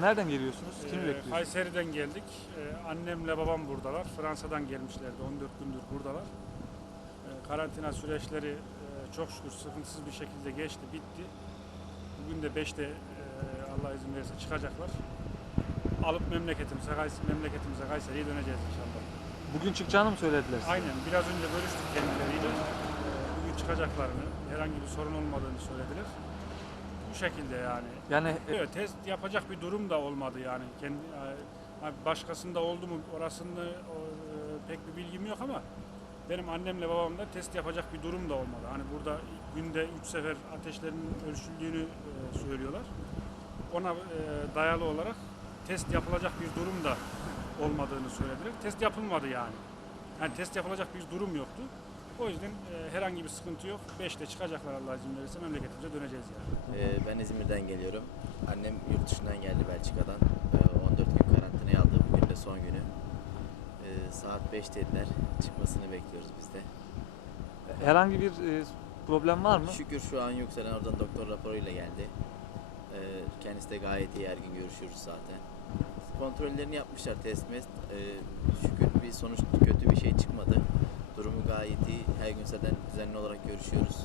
Nereden geliyorsunuz? Kimi Ee, bekliyorsunuz? Kayseri'den geldik. Ee, annemle babam buradalar. Fransa'dan gelmişlerdi. 14 gündür buradalar. Ee, karantina süreçleri e, çok şükür sıkıntısız bir şekilde geçti, bitti. Bugün de 5'te e, Allah izin verirse çıkacaklar. Alıp memleketimize, Kays- memleketimize Kayseri'ye döneceğiz inşallah. Bugün çıkacağını mı söylediler size? Aynen. Biraz önce görüştük kendileriyle. Ee, Bugün çıkacaklarını, herhangi bir sorun olmadığını söylediler. Şekilde yani. Yani e, Evet, test yapacak bir durum da olmadı yani. Kendi yani başkasında oldu mu orasında e, pek bir bilgim yok ama benim annemle babamda test yapacak bir durum da olmadı. Hani burada günde 3 sefer ateşlerinin ölçüldüğünü e, söylüyorlar. Ona e, dayalı olarak test yapılacak bir durum da olmadığını söylediler. Test yapılmadı yani. Yani test yapılacak bir durum yoktu. O yüzden e, herhangi bir sıkıntı yok. 5'te çıkacaklar Allah izin verirse memleketimize döneceğiz yani. Ee, ben İzmir'den geliyorum. Annem yurt dışından geldi Belçika'dan. Ee, 14 gün karantinaya aldı. Bugün de son günü. Ee, saat 5 dediler. Çıkmasını bekliyoruz biz de. herhangi bir e, problem var mı? Şükür şu an yok. Selen oradan doktor raporuyla geldi. Ee, kendisi de gayet iyi. Her gün görüşüyoruz zaten. Kontrollerini yapmışlar test mest. Ee, şükür bir sonuç kötü bir şey çıkmadı. Durumu gayet iyi. Her gün zaten düzenli olarak görüşüyoruz.